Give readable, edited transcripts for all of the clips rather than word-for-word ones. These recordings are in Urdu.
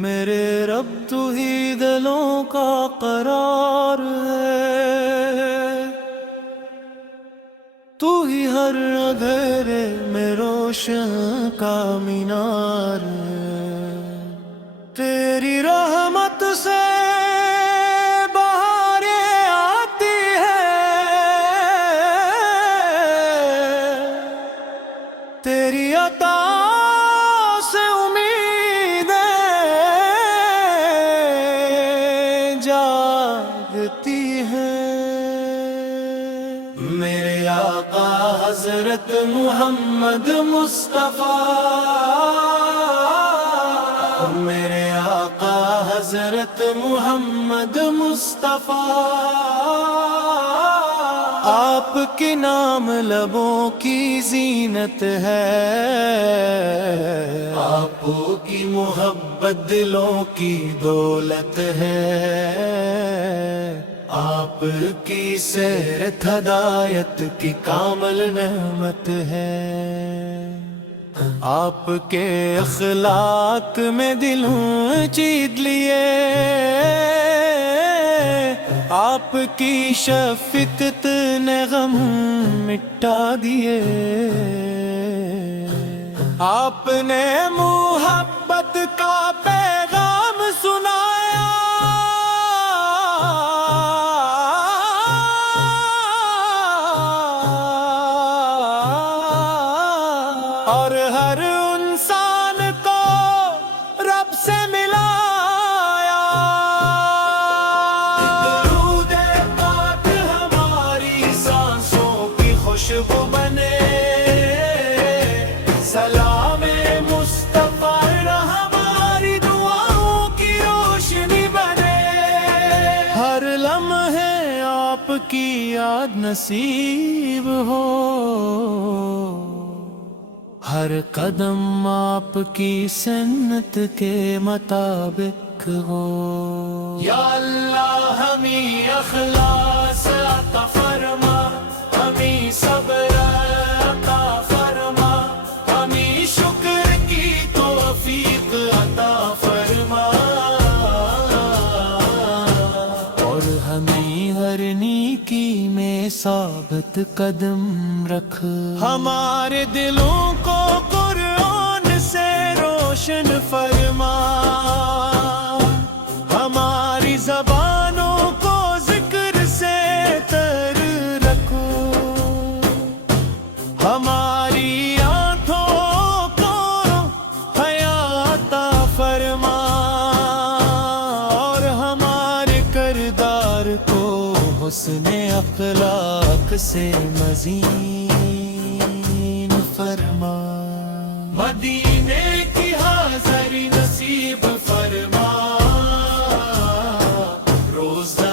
میرے رب تو ہی دلوں کا قرار ہے، تو ہی ہر اندھیرے میں روشن کا مینار ہے، تیری رحمت سے بہاریں آتی ہے، تیری عطا سے امیدیں جاگتی ہیں۔ میرے آقا حضرت محمد مصطفیٰ، میرے آقا حضرت محمد مصطفیٰ، آپ کے نام لبوں کی زینت ہے، آپ کی محبت دلوں کی دولت ہے، آپ کی سیرت ہدایت کی کامل نعمت ہے، آپ کے اخلاق میں دلوں جیت لیے، آپ کی شفقت نے غم مٹا دیے، آپ نے محبت کا پیغام سنایا، اور ہر انسان کو رب سے ملایا۔ درود پاک ہماری سانسوں کی خوشبو بنے، سلام مصطفیٰ ہماری دعاؤں کی روشنی بنے، ہر لمحے آپ کی یاد نصیب ہو، ہر قدم آپ کی سنت کے مطابق ہو۔ یا اللہ ہمیں اخلاص عطا فرما، ہمیں صبر عطا فرما، ہمیں شکر کی توفیق عطا فرما، اور ہمیں ہر نیکی میں ثابت قدم رکھ، ہمارے دلوں کو قرآن سے روشن فرما، ہماری زبانوں کو ذکر سے تر رکھو، ہماری آنکھوں کو حیا عطا فرما، اور ہمارے کردار کو حسن اخلاق سے مزین فرما، مدینے کی حاضری نصیب فرما، روضۂ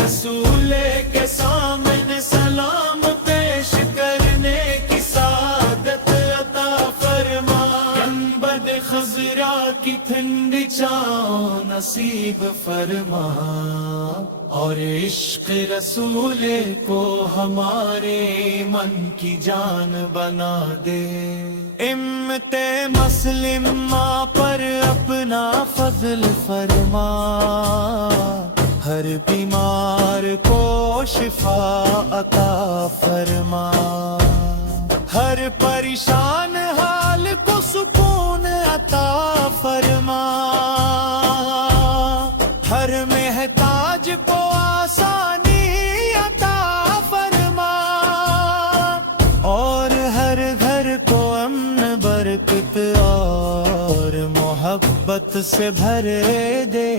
رسول کے سامنے سلام پیش کرنے کی سعادت عطا فرما، گنبد خضرا کی ٹھنڈی چھاؤں نصیب فرما، اور عشق رسول کو ہمارے من کی جان بنا دے، امت مسلمہ پر اپنا فضل فرما، ہر بیمار کو شفا عطا فرما، ہر پریشان حال کو سکون عطا فرما، ہر محتاج کو آسانی عطا فرما، اور ہر گھر کو امن برکت اور محبت سے بھر دے،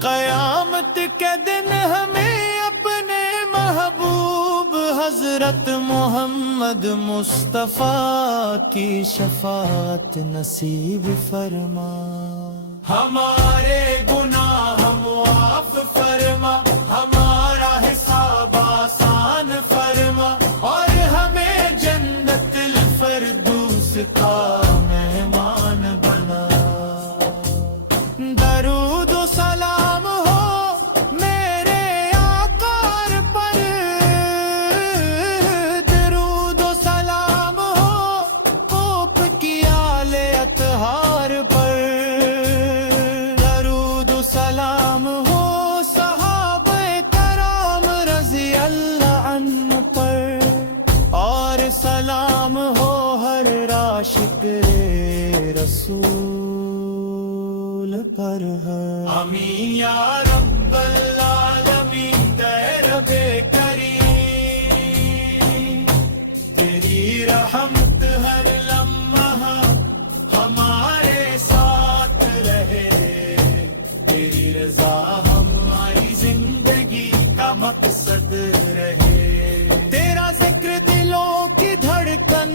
قیامت کے دن ہمیں اپنے محبوب حضرت محمد مصطفیٰ کی شفاعت نصیب فرما، ہمارے گناہ معاف فرما، ہمارا حساب آسان فرما، اور ہمیں جنت الفردوس کا مہمان بنا، درود و سلام ہو میرے آقا پر، درود و سلام ہو خوب کی آل اطہار پر، پر ہے آمین یا رب العالمین ربے کریم تیری رحمت ہر لمحہ ہمارے ساتھ رہے تیری رضا ہماری زندگی کا مقصد رہے تیرا ذکر دلوں کی دھڑکن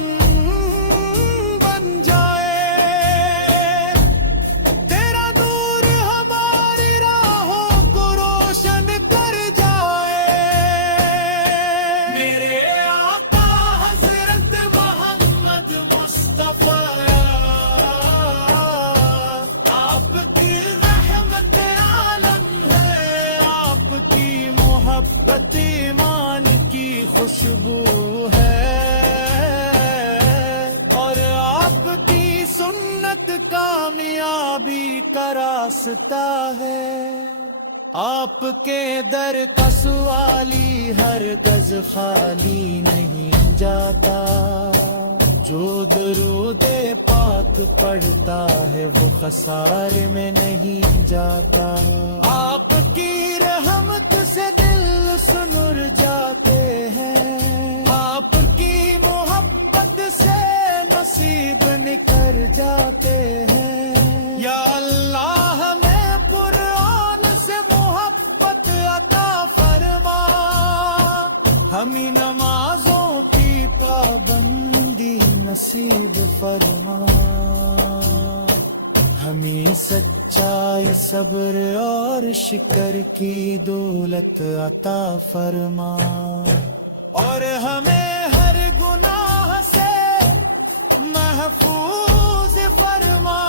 بن جائے تیرا نور ہماری راہوں کو روشن کر جائے میرے آقا حضرت محمد مصطفیٰ آپ کی رحمت عالم ہے آپ کی محبت ایمان کی خوشبو ہے اور آپ کی سنت کامیابی کا راستہ ہے آپ کے در کا سوالی ہرگز خالی نہیں جاتا جو درود پاک پڑھتا ہے وہ خسارے میں نہیں جاتا آپ کی رحمت سے دل سنر جاتے ہیں آپ کی محبت سے نصیب نکل جاتے ہیں یا اللہ ہمیں قرآن سے محبت عطا فرما ہمیں نمازوں کی پابندی نصیب فرما ہمیں سچائی صبر اور شکر کی دولت عطا فرما اور ہمیں ہر گناہ سے محفوظ فرما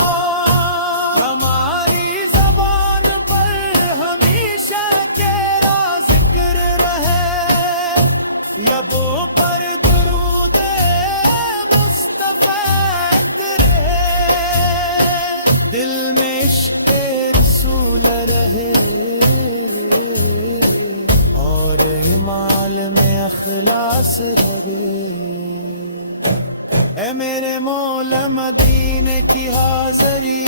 ہماری زبان پر ہمیشہ تیرا ذکر رہے لبوں پر درود مصطفیٰ رہے دل میں عشق رسول رہے اور ایمان میں اخلاص رہے اے میرے مولا مدینے کی حاضری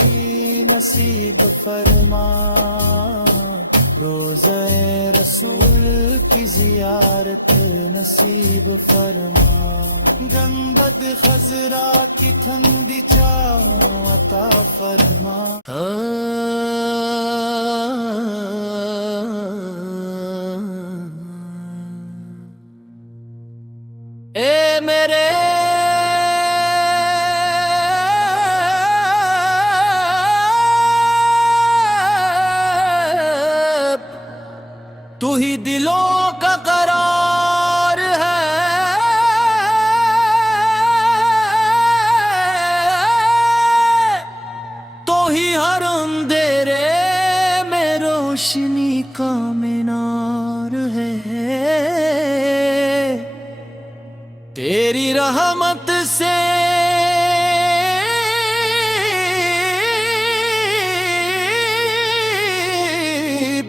نصیب فرما روزہ رسول کی زیارت نصیب فرما گنبد خضرا کی ٹھنڈی چھاؤں عطا فرما اے میرے تو ہی دلوں کا قرار ہے تو ہی ہر اندھیرے میں روشنی کا مینار ہے تیری رحمت سے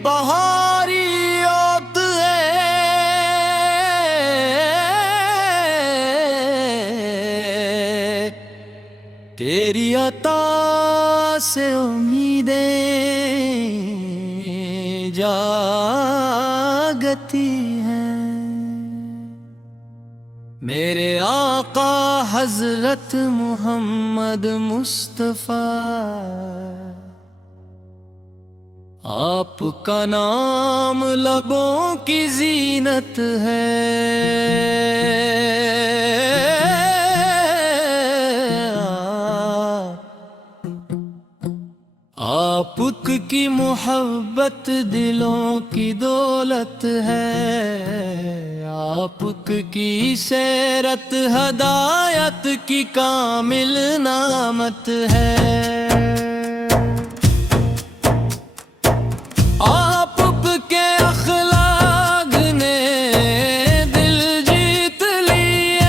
بہاری آت ہے تیری عطا سے امیدیں جاگتی ہیں میرے آقا حضرت محمد مصطفیٰ آپ کا نام لبوں کی زینت ہے آپ کی محبت دلوں کی دولت ہے آپ کی سیرت ہدایت کی کامل نعمت ہے آپ کے اخلاق نے دل جیت لیے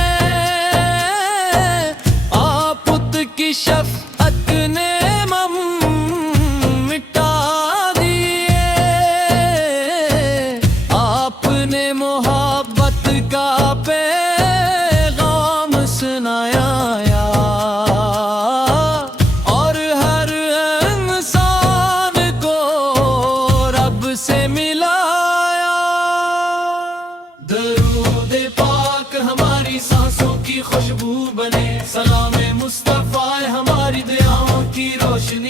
آپ کی شفقت نے مٹا دیے آپ نے محبت کا پیغام سنایا اور ہر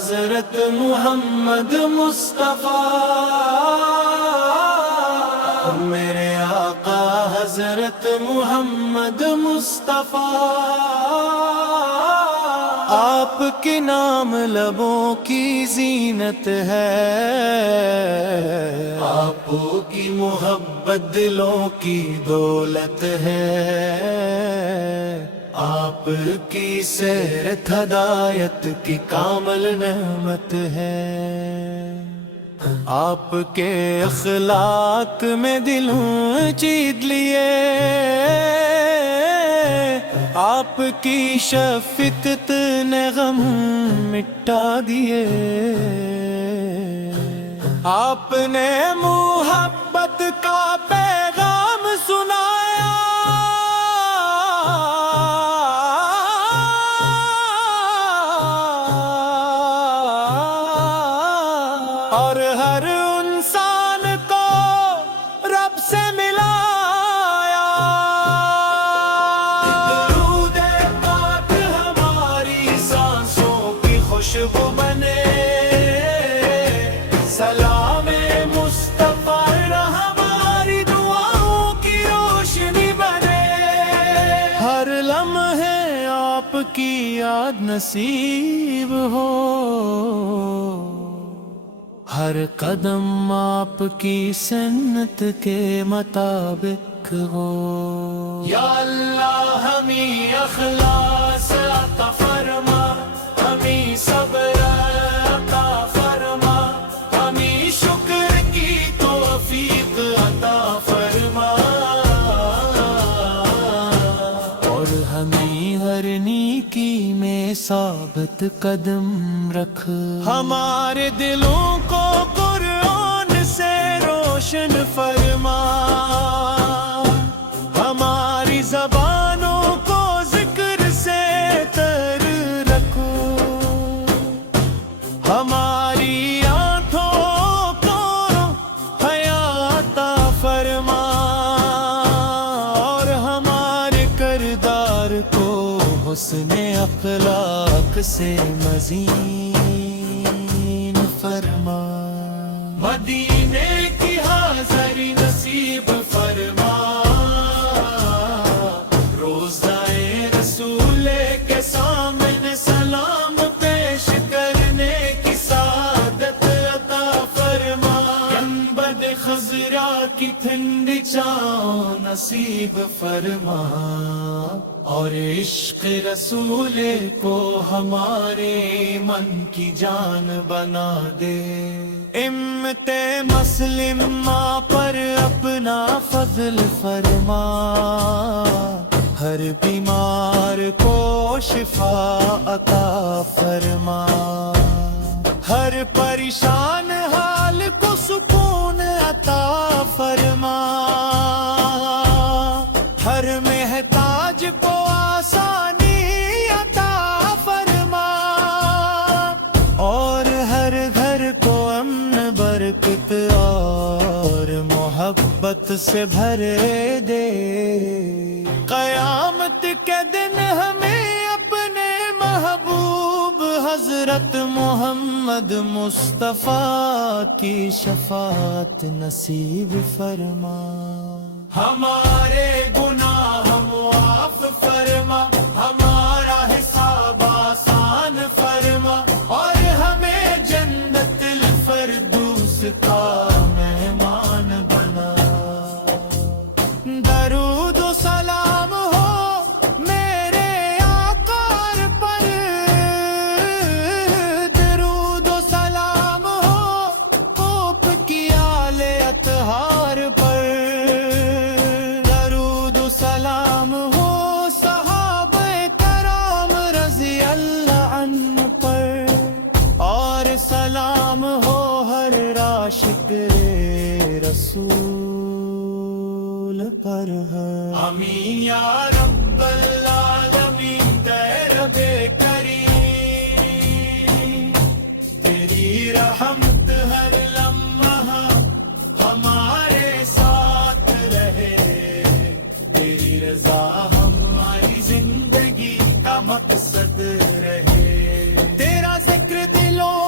حضرت محمد مصطفیٰ، میرے آقا حضرت محمد مصطفیٰ، آپ کے نام لبوں کی زینت ہے، آپ کی محبت دلوں کی دولت ہے، آپ کی سیرت ہدایت کی کامل نعمت ہے، آپ کے اخلاق میں دلوں جیت لیے، آپ کی شفقت نے غم مٹا دیے، آپ نے محبت کا پیغام سنایا، اور ہر انسان کو رب سے ملایا، درود پاک ہماری سانسوں کی خوشبو بنے، سلام مصطفیٰ ہماری دعاؤں کی روشنی بنے، ہر لمحے آپ کی یاد نصیب ہو، ہر قدم آپ کی سنت کے مطابق ہو، یا اللہ ہمیں اخلاص عطا فرما، ہمیں صبر عطا فرما، ہمیں شکر کی توفیق عطا فرما، اور ہمیں ہر نیکی میں ثابت قدم رکھ، ہمارے دلوں کو قرآن سے روشن فرما، ہماری زبانوں کو ذکر سے تر رکھو، ہماری آنکھوں کو حیا عطا فرما، اور ہمارے کردار کو حسن اخلاق سے مزین فرما، مدینے کی حاضری نصیب فرما، روضہ رسول کے سامنے سلام پیش کرنے کی سعادت عطا فرما، گنبد خضرا کی ٹھنڈی چھاؤں نصیب فرما، اور عشق رسول کو ہمارے من کی جان بنا دے، امت مسلمہ پر اپنا فضل فرما، ہر بیمار کو شفا عطا فرما، ہر پریشان حال کو سکون عطا فرما، ہر محتاج کو آسانی عطا فرما، اور ہر گھر کو امن برکت اور محبت سے بھر دے، قیامت کے دن ہمیں اپنے محبوب حضرت محمد مصطفیٰ کی شفاعت نصیب فرما، ہمارے گناہ معاف فرما، ہمارا حساب آسان فرما، اور ہمیں جنت الفردوس کا مہمان بنا، درود و سلام ہو میرے آقا پر، درود و سلام ہو خوب کی آل اطہار پر، درود و سلام ہو صحابہ کرام رضی اللہ عنہ پر، اور سلام ہو ہر عاشق رسول پر ہے، آمین یا رب العالمین، اے رب کریم، تیری رحمت ہر لمحہ ہمارے ساتھ رہے، تیری رضا ہماری زندگی کا مقصد رہے، تیرا ذکر دلوں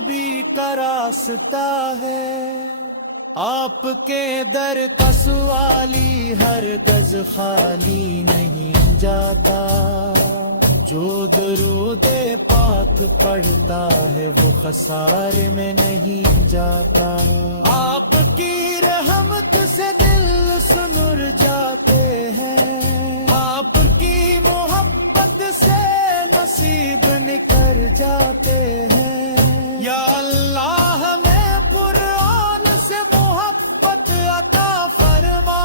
کامیابی کا راستہ ہے، آپ کے در کا سوالی ہرگز خالی نہیں جاتا، جو درود پاک پڑھتا ہے وہ خسارے میں نہیں جاتا، آپ کی رحمت سے دل سنر جاتے ہیں، آپ کی محبت سے نصیب نکھر جاتے ہیں، یا اللہ ہمیں قرآن سے محبت عطا فرما،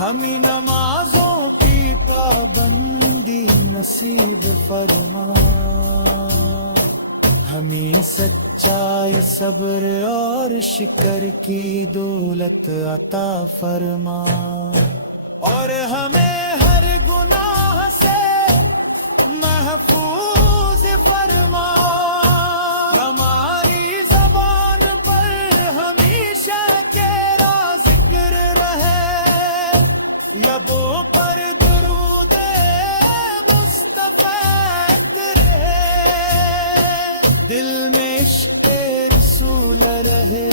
ہمیں نمازوں کی پابندی نصیب فرما، ہمیں سچائی صبر اور شکر کی دولت عطا فرما، اور ہمیں ہر گناہ سے محفوظ فرما، ہماری زبان پر ہمیشہ تیرا ذکر رہے، لبوں پر درود مصطفیٰ رہے، دل میں عشق رسول رہے،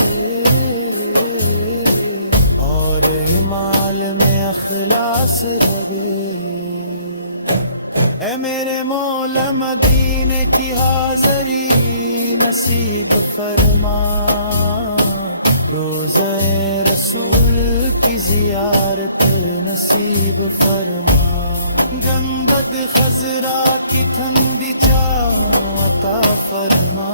اور اعمال میں اخلاص رہے، اے میرے مولا مدینے کی حاضری نصیب فرما، روزہ رسول کی زیارت نصیب فرما، گنبد خضرا کی ٹھنڈی چھاؤں عطا فرما۔